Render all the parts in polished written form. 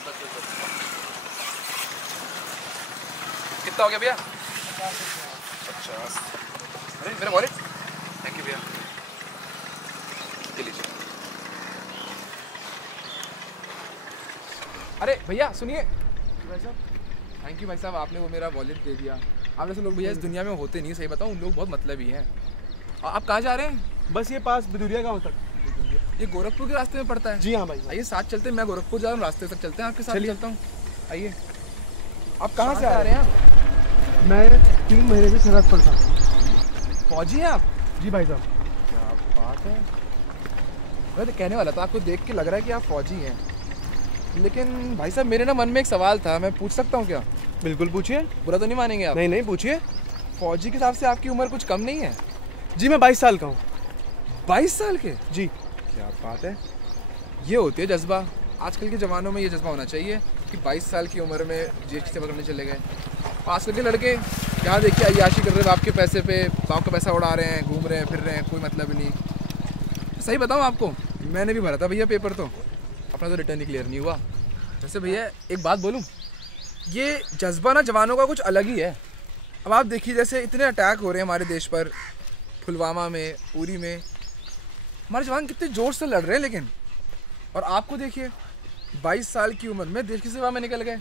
बस कितना हो गया भैया? 50। अरे मेरा वॉलेट। थैंक यू भैया, ये लीजिए। अरे भैया सुनिए। भाई साहब थैंक यू भाई साहब, आपने वो मेरा वॉलेट दे दिया। आप जैसे लोग भैया इस दुनिया में होते नहीं, सही बताऊँ लोग बहुत मतलबी हैं। आप कहाँ जा रहे हैं? बस ये पास बिदुरिया गांव तक। ये गोरखपुर के रास्ते में पड़ता है? जी हाँ भाई। आइए साथ चलते हैं, मैं गोरखपुर जा रहा हूँ, रास्ते तक चलते हैं, आपके साथ चलता हूँ। आइए। आप कहाँ से आ रहे हैं? आप? मैं 3 महीने से सरहद पर था। फौजी हैं आप? जी भाई साहब। क्या बात है। मैं तो कहने वाला था, आपको देख के लग रहा है कि आप फौजी हैं, लेकिन भाई साहब मेरे ना मन में एक सवाल था, मैं पूछ सकता हूँ क्या? बिल्कुल पूछिए। बुरा तो नहीं मानेंगे आप? नहीं नहीं पूछिए। फौजी के हिसाब से आपकी उम्र कुछ कम नहीं है? जी मैं 22 साल का हूँ। 22 साल के? जी। क्या बात है। ये होती है जज्बा। आजकल के ज़मानों में ये जज्बा होना चाहिए कि 22 साल की उम्र में देश की सेवा करने चले गए। आजकल के लड़के यहाँ देखिए अय्याशी कर रहे हैं, बाप के पैसे पे बाप का पैसा उड़ा रहे हैं, घूम रहे हैं, फिर रहे हैं, कोई मतलब नहीं। सही बताऊँ आपको, मैंने भी भरा था भैया पेपर, तो अपना तो रिटर्न ही क्लियर नहीं हुआ। वैसे भैया एक बात बोलूँ, ये जज्बा ना जवानों का कुछ अलग ही है। अब आप देखिए जैसे इतने अटैक हो रहे हैं हमारे देश पर, पुलवामा में, उरी में, हमारे जवान कितने जोर से लड़ रहे हैं, लेकिन और आपको देखिए 22 साल की उम्र में देश की सेवा में निकल गए।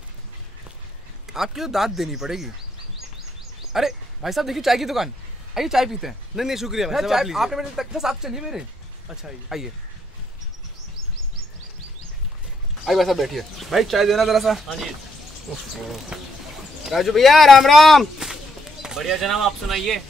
आपकी तो दाद देनी पड़ेगी। अरे भाई साहब देखिए चाय की दुकान, आइए चाय पीते हैं। नहीं नहीं शुक्रिया भाई साहब, चाय आपने मेरे तक आप चलिए मेरे। अच्छा आइए। आइए भाई साहब बैठिए। भाई चाय देना जरा सा। हाँ जी। राजू भैया राम राम। बढ़िया जनाब, आप सुनाइए।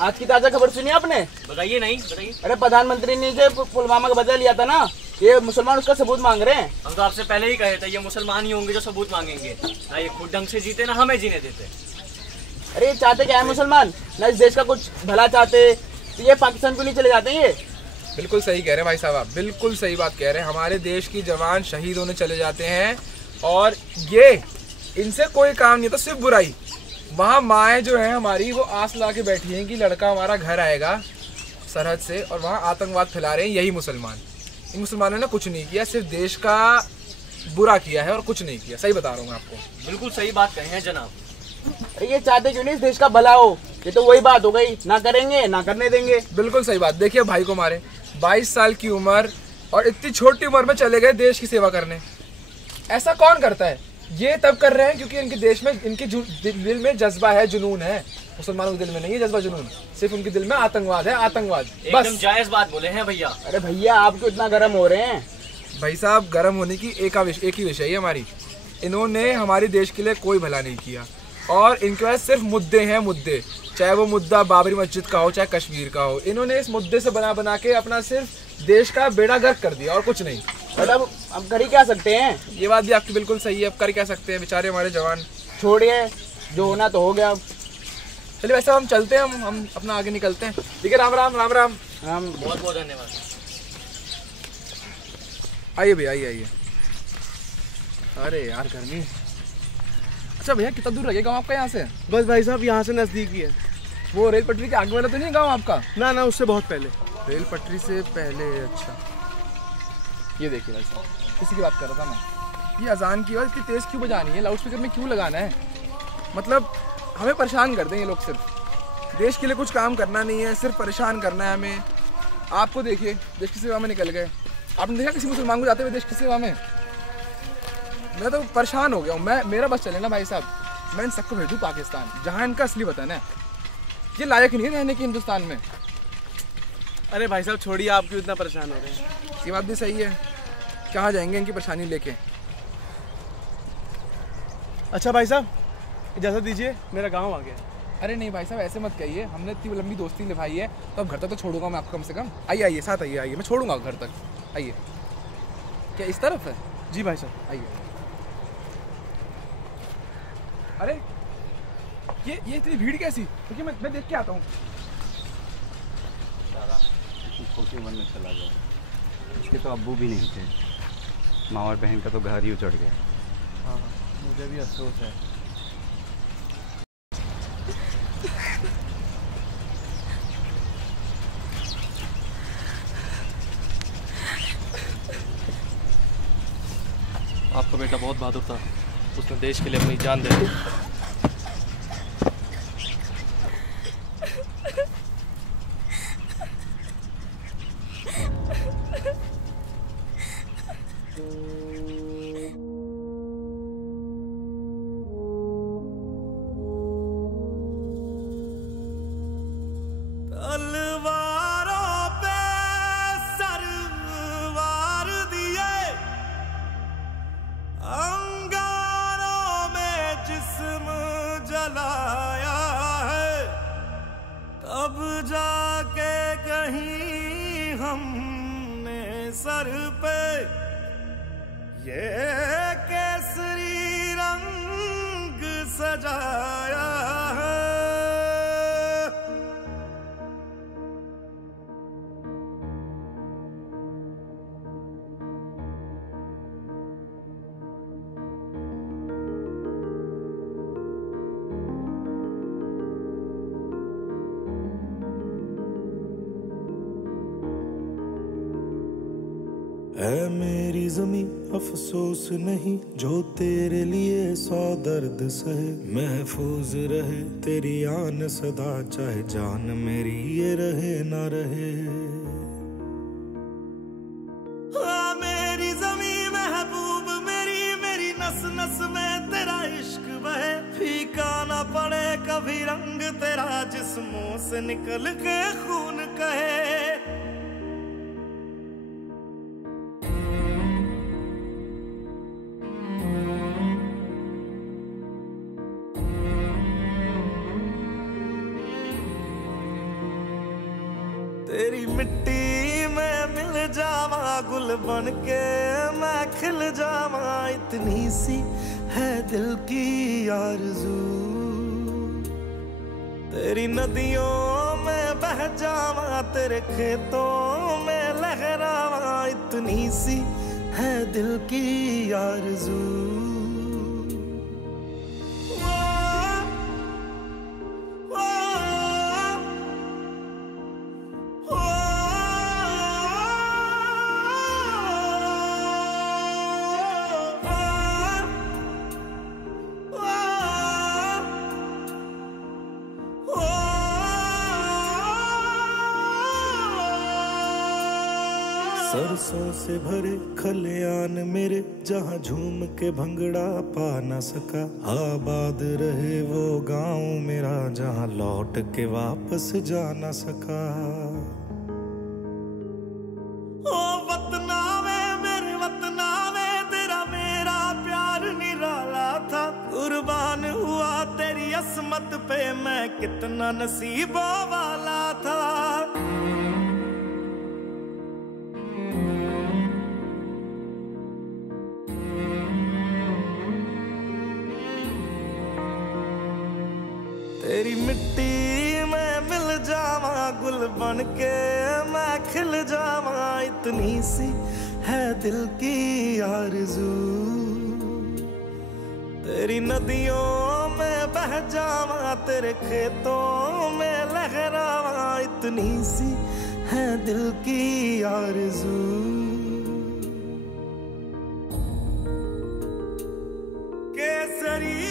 आज की ताजा खबर सुनी आपने? बताइए। नहीं बताइए। अरे प्रधानमंत्री ने जो पुलवामा का बदला लिया था ना, ये मुसलमान उसका सबूत मांग रहे हैं। हम तो आपसे पहले ही कहे थे ये मुसलमान ही होंगे जो सबूत मांगेंगे, ना ये खुद ढंग से जीते ना हमें जीने देते। अरे ये चाहते क्या है मुसलमान? ना इस देश का कुछ भला चाहते, तो ये पाकिस्तान क्यों नहीं चले जाते ये? बिल्कुल सही कह रहे हैं भाई साहब, आप बिल्कुल सही बात कह रहे हैं। हमारे देश की जवान शहीद होने चले जाते हैं और ये इनसे कोई काम नहीं था, सिर्फ बुराई। वहाँ माएँ जो है हमारी, वो आस ला के बैठी हैं कि लड़का हमारा घर आएगा सरहद से, और वहाँ आतंकवाद फैला रहे हैं यही मुसलमान। इन मुसलमानों ने कुछ नहीं किया, सिर्फ देश का बुरा किया है और कुछ नहीं किया। सही बता रहा हूँ मैं आपको। बिल्कुल सही बात कहे हैं जनाब। अरे ये चाहते क्यों नहीं इस देश का भला हो? ये तो वही बात हो गई, ना करेंगे ना करने देंगे। बिल्कुल सही बात। देखिए भाई को मारे, 22 साल की उम्र और इतनी छोटी उम्र में चले गए देश की सेवा करने। ऐसा कौन करता है? ये तब कर रहे हैं क्योंकि इनके देश में, इनके दिल में जज्बा है, जुनून है। मुसलमानों के दिल में नहीं है जज्बा जुनून, सिर्फ उनके दिल में आतंकवाद है, आतंकवाद। एकदम जायज बात बोले हैं भैया। अरे भैया आप क्यों इतना गर्म हो रहे हैं? भाई साहब गर्म होने की एक ही विषय है हमारी। इन्होंने हमारे देश के लिए कोई भला नहीं किया और इनके पास सिर्फ मुद्दे हैं, मुद्दे। चाहे वो मुद्दा बाबरी मस्जिद का हो, चाहे कश्मीर का हो, इन्होंने इस मुद्दे से बना के अपना सिर्फ देश का बेड़ा गर्क कर दिया और कुछ नहीं। मतलब अब कर ही क्या सकते हैं? ये बात भी आपकी बिल्कुल सही है। अब कर क्या सकते हैं, बेचारे हमारे जवान। छोड़िए, जो होना तो हो गया। चलिए वैसे हम चलते हैं, हम अपना आगे निकलते हैं। ठीक है, राम राम। राम राम। हम बहुत बहुत धन्यवाद। आइए भैया, आइए। अरे यार गर्मी। अच्छा भैया कितना दूर लगेगा आपका यहाँ से? बस भाई साहब यहाँ से नजदीक ही है। वो रेल पटरी के आगे वाला तो नहीं गाँव आपका? ना ना उससे बहुत पहले। रेल पटरी से पहले? अच्छा ये देखिए भाई साहब, इसी की बात कर रहा था मैं। ये अजान की आवाज़ इतनी तेज़ क्यों बजानी है? लाउड स्पीकर में क्यों लगाना है? मतलब हमें परेशान कर दें ये लोग। सिर्फ देश के लिए कुछ काम करना नहीं है, सिर्फ परेशान करना है हमें। आपको देखिए देश की सेवा में निकल गए। आपने देखा किसी मुसलमान को जाते हुए देश की सेवा में? मैं तो परेशान हो गया हूँ। मेरा बस चले ना भाई साहब, मैं इन सबको भेजूँ पाकिस्तान, जहाँ इनका असली वतन है। ये लायक नहीं रहने की हिंदुस्तान में। अरे भाई साहब छोड़िए, आप क्यों इतना परेशान हो रहे हैं? ये बात भी सही है। कहाँ जाएंगे इनकी परेशानी लेके? अच्छा भाई साहब इजाज़त दीजिए, मेरा गांव आ गया। अरे नहीं भाई साहब ऐसे मत कहिए, हमने इतनी लंबी दोस्ती निभाई है तो अब घर तक तो छोड़ूंगा मैं आपको कम से कम। आइए साथ आइए, मैं छोड़ूंगा घर तक। आइए। क्या इस तरफ है? जी भाई साहब आइए। अरे ये इतनी भीड़ कैसी? क्योंकि मैं देख के आता हूँ। छोटी उम्र में चला गया। इसके तो अब्बू भी नहीं थे, माँ और बहन का तो घर ही उजड़ गया। हाँ मुझे भी अफसोस है। आपका बेटा बहुत बहादुर था, उसने देश के लिए अपनी जान दे दी। सर पे ये केसरी रंग सजाया है। ऐ मेरी ज़मीं अफसोस नहीं जो तेरे लिए 100 दर्द सहे, महफूज रहे तेरी आन सदा चाहे जान मेरी ये रहे ना रहे। मेरी ज़मीं महबूब मेरी, मेरी नस नस में तेरा इश्क बहे, फीका ना पड़े कभी रंग तेरा जिस्मों से निकल के खून कहे। तेरी मिट्टी में मिल जावा गुल बन के मैं खिल जावा, इतनी सी है दिल की आरज़ू। तेरी नदियों में बह जावा तेरे खेतों में लहरावा, इतनी सी है दिल की आरज़ू। सरसों से भरे खलियान मेरे जहाँ झूम के भंगड़ा पा न सका, आबाद रहे वो गांव मेरा जहाँ लौट के वापस जा न सका। ओ वतना में मेरे वतना में तेरा मेरा प्यार निराला था, कुर्बान हुआ तेरी असमत पे मैं कितना नसीबों वाला था। तेरी मिट्टी में मिल जावा गुल बन के मैं खिल जावा, इतनी सी है दिल की आरज़ू। तेरी नदियों में बह जावा तेरे खेतों में लहरावा, इतनी सी है दिल की आरज़ू। केसरी